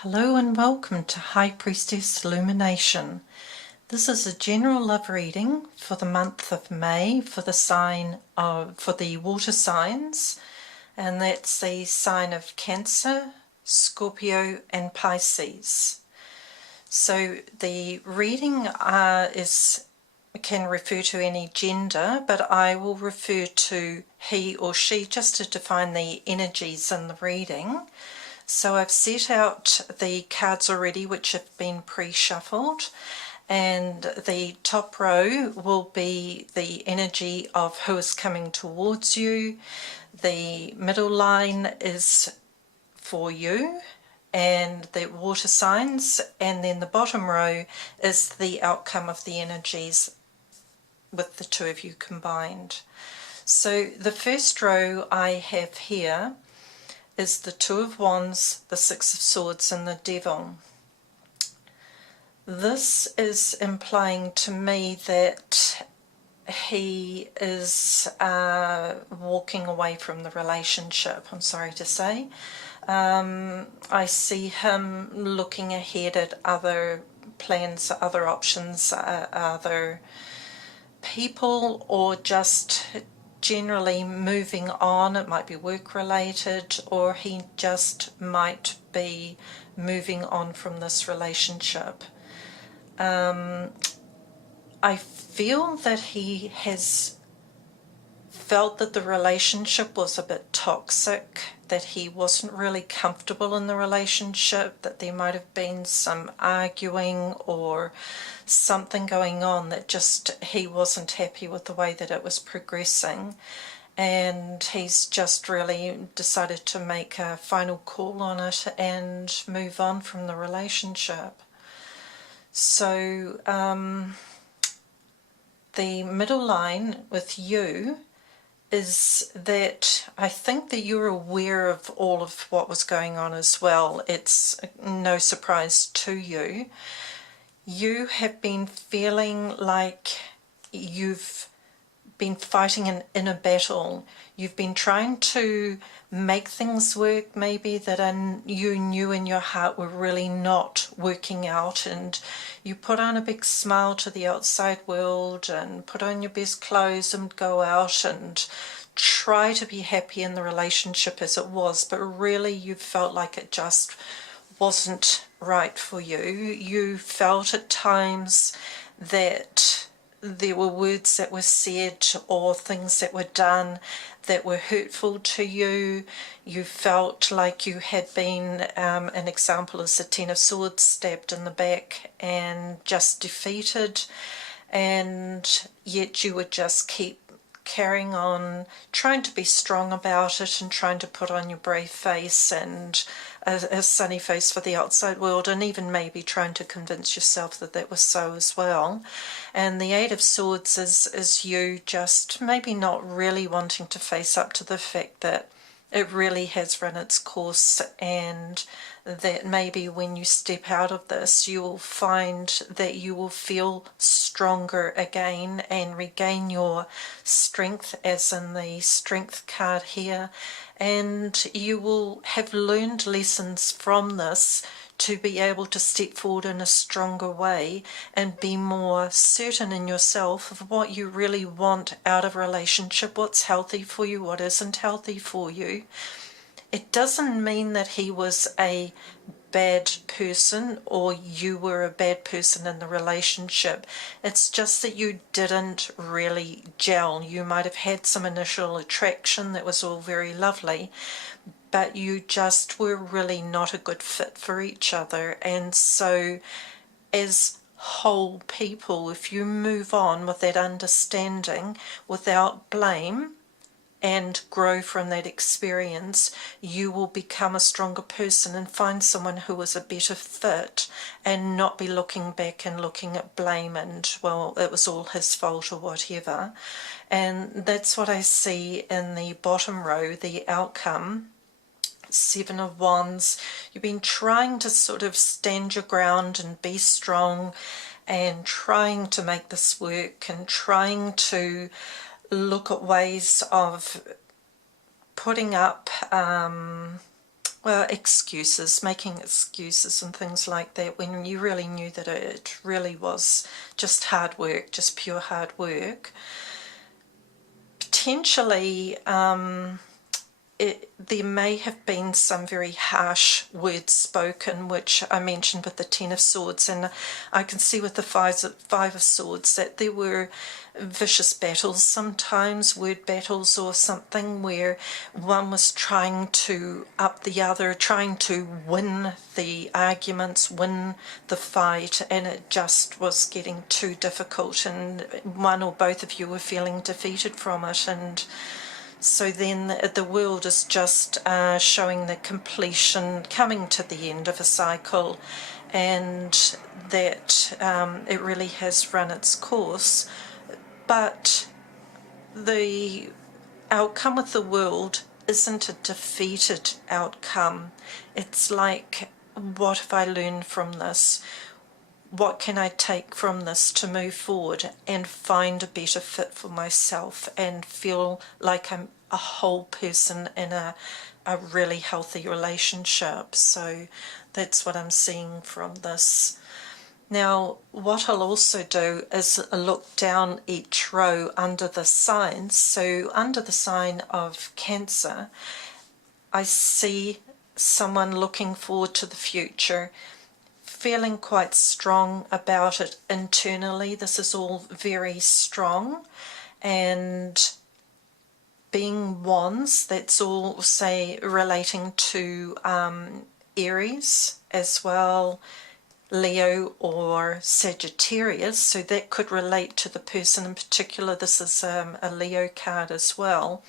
Hello and welcome to High Priestess Illumination. This is a general love reading for the month of May for the water signs, and that's the sign of Cancer, Scorpio and Pisces. So the reading can refer to any gender, but I will refer to he or she just to define the energies in the reading. So I've set out the cards already, which have been pre-shuffled, and the top row will be the energy of who is coming towards you. The middle line is for you and the water signs, and then the bottom row is the outcome of the energies with the two of you combined. So the first row I have here is the Two of Wands, the Six of Swords and the Devil. This is implying to me that he is walking away from the relationship, I'm sorry to say. I see him looking ahead at other plans, other options, other people, or just generally moving on. It might be work related, or he just might be moving on from this relationship. I feel that he has felt that the relationship was a bit toxic, that he wasn't really comfortable in the relationship, that there might have been some arguing or something going on that just he wasn't happy with the way that it was progressing, and he's just really decided to make a final call on it and move on from the relationship. So the middle line with you is that I think that you're aware of all of what was going on as well. It's no surprise to you. You have been feeling like you've been fighting an inner battle. You've been trying to make things work maybe that you knew in your heart were really not working out, and you put on a big smile to the outside world and put on your best clothes and go out and try to be happy in the relationship as it was, but really you felt like it just wasn't right for you. You felt at times that there were words that were said or things that were done that were hurtful to you. You felt like you had been, an example is the Ten of Swords, stabbed in the back and just defeated, and yet you would just keep carrying on, trying to be strong about it and trying to put on your brave face and a sunny face for the outside world, and even maybe trying to convince yourself that that was so as well. And the Eight of Swords is you just maybe not really wanting to face up to the fact that it really has run its course, and that maybe when you step out of this you will find that you will feel stronger again and regain your strength, as in the Strength card here, and you will have learned lessons from this to be able to step forward in a stronger way and be more certain in yourself of what you really want out of a relationship, what's healthy for you, what isn't healthy for you. It doesn't mean that he was a bad person or you were a bad person in the relationship. It's just that you didn't really gel. You might have had some initial attraction that was all very lovely, but you just were really not a good fit for each other. And so as whole people, if you move on with that understanding without blame and grow from that experience, you will become a stronger person and find someone who is a better fit, and not be looking back and looking at blame and, well, it was all his fault or whatever. And that's what I see in the bottom row, the outcome. Seven of Wands. You've been trying to sort of stand your ground and be strong and trying to make this work and trying to look at ways of putting up well, excuses, making excuses and things like that when you really knew that it really was just hard work, just pure hard work. Potentially, there may have been some very harsh words spoken, which I mentioned with the Ten of Swords, and I can see with the Five of Swords that there were vicious battles, sometimes word battles or something, where one was trying to up the other, trying to win the arguments, win the fight, and it just was getting too difficult, and one or both of you were feeling defeated from it. And so then the world is just showing the completion, coming to the end of a cycle, and that it really has run its course. But the outcome of the world isn't a defeated outcome. It's like, what have I learned from this? What can I take from this to move forward and find a better fit for myself and feel like I'm a whole person in a really healthy relationship? So that's what I'm seeing from this. Now, what I'll also do is look down each row under the signs. So under the sign of Cancer, I see someone looking forward to the future, feeling quite strong about it internally. This is all very strong. And being wands, that's all, say, relating to Aries as well, Leo or Sagittarius, so that could relate to the person in particular. This is a Leo card as well.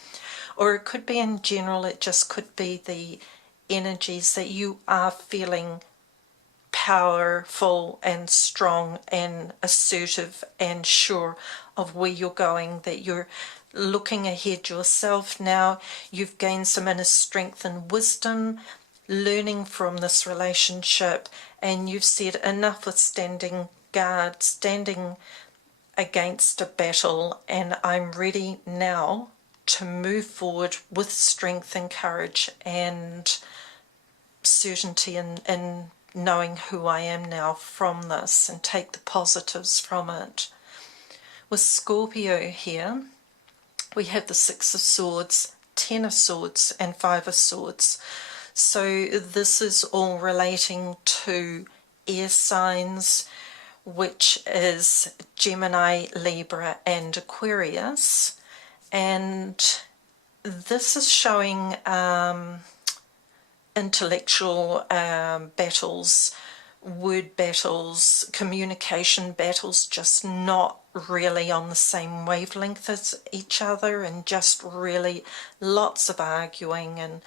Or it could be in general, it just could be the energies that you are feeling powerful and strong and assertive and sure of where you're going, that you're looking ahead yourself now. You've gained some inner strength and wisdom, learning from this relationship, and you've said enough with standing guard, standing against a battle, and I'm ready now to move forward with strength and courage and certainty in knowing who I am now from this, and take the positives from it. With Scorpio here, we have the Six of Swords, Ten of Swords, and Five of Swords. So this is all relating to air signs, which is Gemini, Libra, and Aquarius. And this is showing intellectual battles, word battles, communication battles, just not really on the same wavelength as each other, and just really lots of arguing and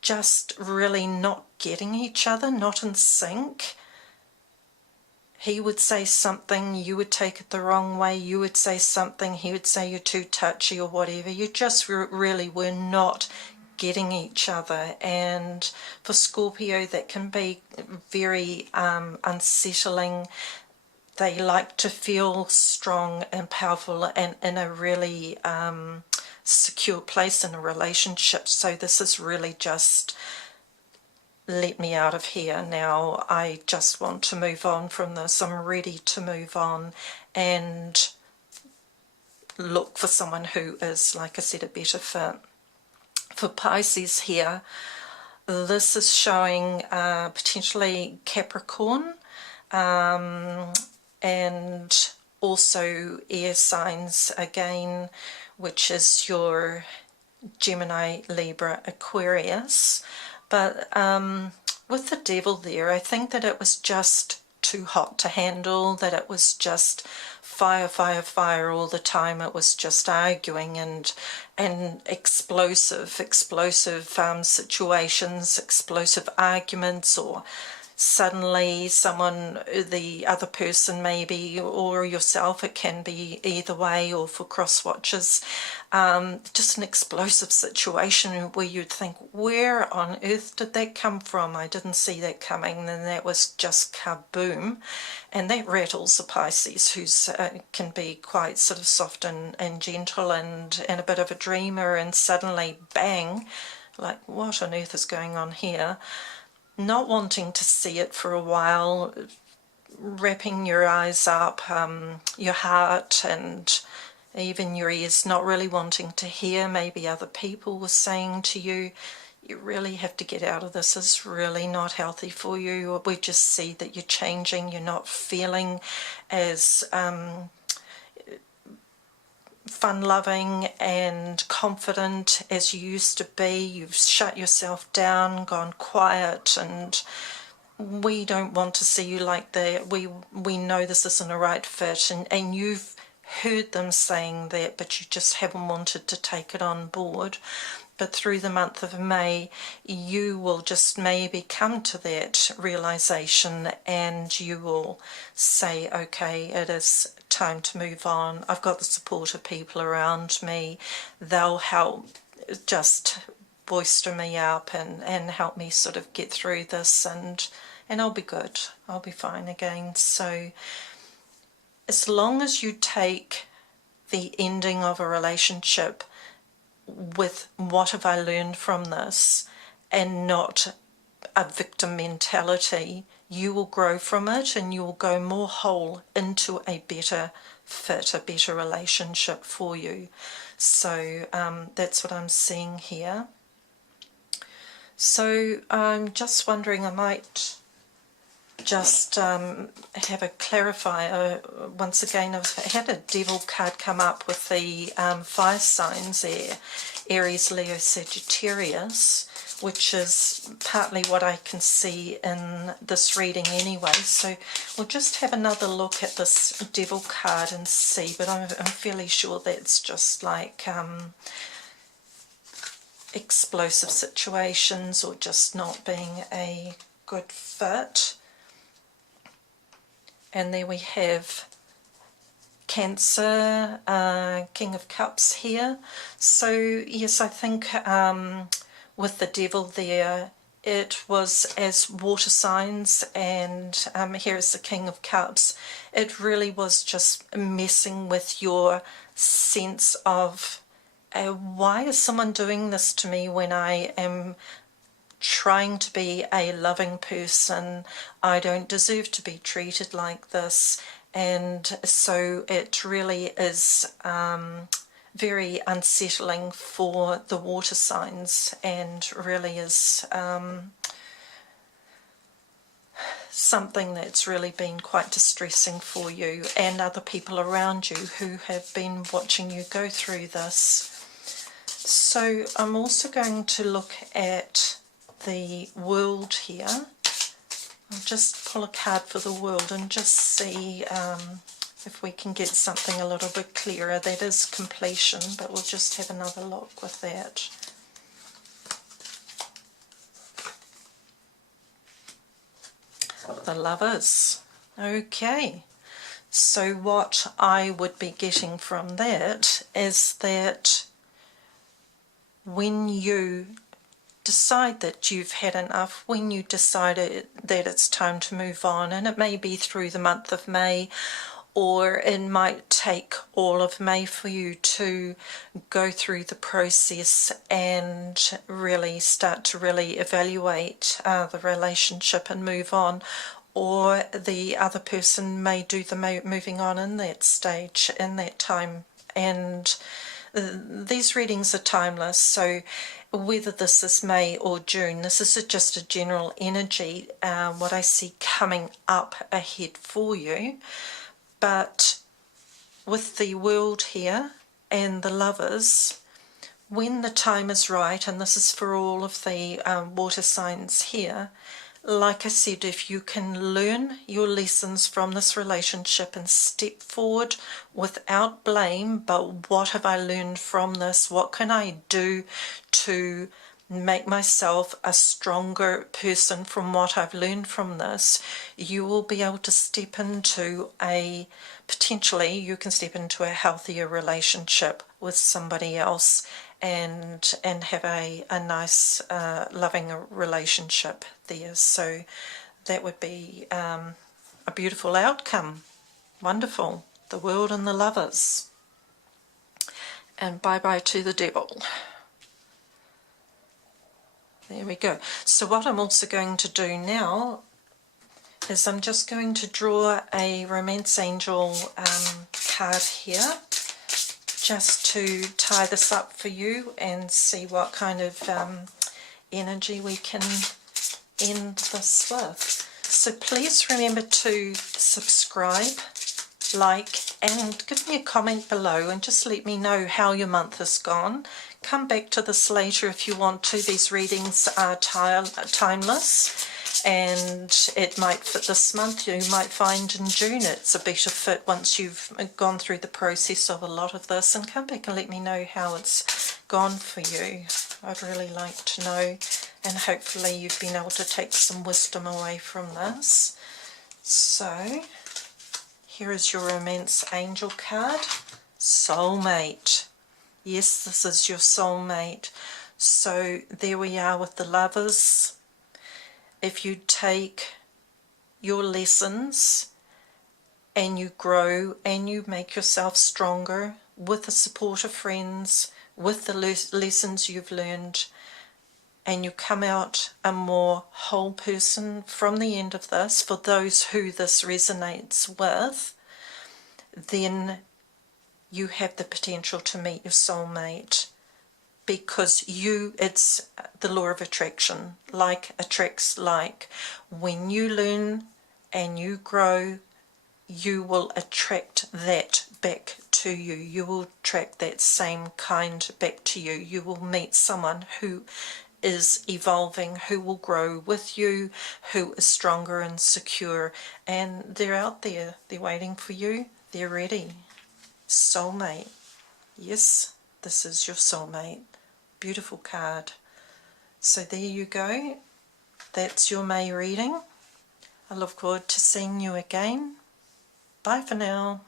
just really not getting each other, not in sync. He would say something, you would take it the wrong way. You would say something, he would say you're too touchy or whatever. You just really were not getting each other. And for Scorpio, that can be very unsettling. They like to feel strong and powerful and in a really secure place in a relationship. So this is really just, let me out of here now. I just want to move on from this. I'm ready to move on and look for someone who is, like I said, a better fit. For Pisces here, this is showing potentially Capricorn, and also air signs again, which is your Gemini, Libra, Aquarius. But with the Devil there, I think that it was just too hot to handle, that it was just fire, fire, fire all the time. It was just arguing and explosive situations, explosive arguments, or suddenly someone, the other person maybe, or yourself, it can be either way, or for cross watchers, just an explosive situation where you'd think, where on earth did that come from? I didn't see that coming. And then that was just kaboom, and that rattles the Pisces, who's can be quite sort of soft and gentle and a bit of a dreamer, and suddenly bang, like, what on earth is going on here? Not wanting to see it for a while, wrapping your eyes up, your heart and even your ears, not really wanting to hear. Maybe other people were saying to you, you really have to get out of this, it's really not healthy for you. Or we just see that you're changing, you're not feeling as fun-loving and confident as you used to be. You've shut yourself down, gone quiet, and we don't want to see you like that. We know this isn't a right fit, and you've heard them saying that, but you just haven't wanted to take it on board. But through the month of May, you will just maybe come to that realization, and you will say, okay, it is time to move on. I've got the support of people around me. They'll help just bolster me up and help me sort of get through this, and I'll be good. I'll be fine again. So as long as you take the ending of a relationship with what have I learned from this and not a victim mentality, you will grow from it and you will go more whole into a better fit, a better relationship for you. So that's what I'm seeing here. So I'm just wondering, I might just have a clarifier. Once again, I've had a devil card come up with the fire signs there, Aries, Leo, Sagittarius, which is partly what I can see in this reading anyway. So we'll just have another look at this devil card and see, but I'm fairly sure that's just like explosive situations or just not being a good fit. And there we have Cancer, King of Cups here. So yes, I think with the devil there, it was as water signs, and here's the King of Cups. It really was just messing with your sense of why is someone doing this to me when I am trying to be a loving person? I don't deserve to be treated like this. And so it really is very unsettling for the water signs, and really is something that's really been quite distressing for you and other people around you who have been watching you go through this. So I'm also going to look at the world here. I'll just pull a card for the world and just see if we can get something a little bit clearer. That is completion, but we'll just have another look with that. The Lovers. Okay, so what I would be getting from that is that when you decide that you've had enough, when you decided that it's time to move on, and it may be through the month of May, or it might take all of May for you to go through the process and really start to really evaluate the relationship and move on, or the other person may do the moving on in that stage, in that time. And these readings are timeless, so whether this is May or June, this is just a general energy, what I see coming up ahead for you. But with the World here and the Lovers, when the time is right, and this is for all of the water signs here, like I said, if you can learn your lessons from this relationship and step forward without blame, but what have I learned from this? What can I do to make myself a stronger person from what I've learned from this? You will be able to step into potentially you can step into a healthier relationship with somebody else and have a nice loving relationship there. So that would be a beautiful outcome. Wonderful. The World and the Lovers. And bye-bye to the devil. There we go. So what I'm also going to do now is I'm just going to draw a Romance Angel card here, just to tie this up for you and see what kind of energy we can end this with. So please remember to subscribe, like, and give me a comment below and just let me know how your month has gone. Come back to this later if you want to. These readings are timeless, and it might fit this month. You might find in June it's a better fit once you've gone through the process of a lot of this. And come back and let me know how it's gone for you. I'd really like to know, and hopefully you've been able to take some wisdom away from this. So here is your Romance Angel card. Soulmate. Yes, this is your soulmate. So there we are with the Lovers. If you take your lessons and you grow and you make yourself stronger with the support of friends, with the lessons you've learned, and you come out a more whole person from the end of this, for those who this resonates with, then you have the potential to meet your soulmate, because it's the law of attraction. Like attracts like. When you learn and you grow, you will attract that back to you. You will attract that same kind back to you. You will meet someone who is evolving, who will grow with you, who is stronger and secure, and they're out there, they're waiting for you, they're ready. Soulmate. Yes, this is your soulmate. Beautiful card. So there you go. That's your May reading. I look forward to seeing you again. Bye for now.